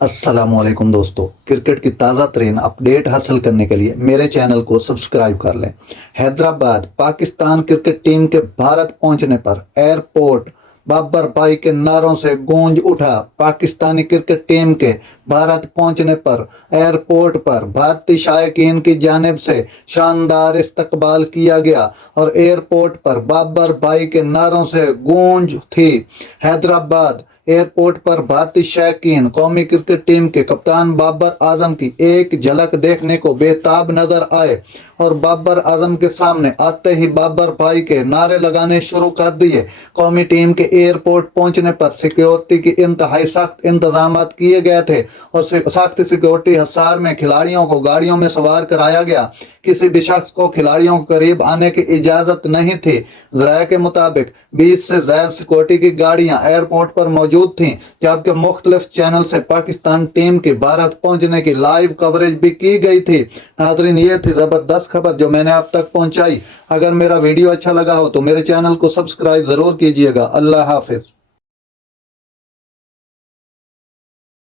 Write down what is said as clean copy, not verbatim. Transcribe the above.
السلام علیکم دوستو، کرکٹ کی تازہ ترین اپڈیٹ حاصل کرنے کے لیے میرے چینل کو سبسکرائب کر لیں۔ حیدرآباد پاکستان کرکٹ ٹیم کے بھارت پہنچنے پر ایئرپورٹ بابر بھائی کے نعروں سے گونج اٹھا۔ پاکستانی کرکٹ ٹیم کے بھارت پہنچنے پر ایئرپورٹ پر بھارتی شائقین کی جانب سے شاندار استقبال کیا گیا اور ایئرپورٹ پر بابر بھائی کے نعروں سے گونج تھی۔ حیدرآباد ایئرپورٹ پر بھارتی شائقین قومی کرکٹ ٹیم کے کپتان بابر اعظم کی ایک جھلک دیکھنے کو بے تاب نظر آئے اور بابر اعظم کے سامنے آتے ہی بابر بھائی کے نعرے لگانے شروع کر دیے۔ قومی ٹیم کے ایئرپورٹ پہنچنے پر سیکیورٹی کی انتہائی سخت انتظامات کیے گئے تھے اور سخت سیکیورٹی حصار میں کھلاڑیوں کو گاڑیوں میں سوار کرایا گیا۔ کسی بھی شخص کو کھلاڑیوں کے قریب آنے کی اجازت نہیں تھی۔ ذرائع کے مطابق 20 سے زائد سیکیورٹی کی گاڑیاں ایئرپورٹ پر موجود تھیں، جبکہ مختلف چینل سے پاکستان ٹیم کی بھارت پہنچنے کی لائیو کوریج بھی کی گئی تھی۔ ناظرین، یہ تھی زبردست خبر جو میں نے آپ تک پہنچائی۔ اگر میرا ویڈیو اچھا لگا ہو تو میرے چینل کو سبسکرائب ضرور کیجیے گا۔ اللہ حافظ۔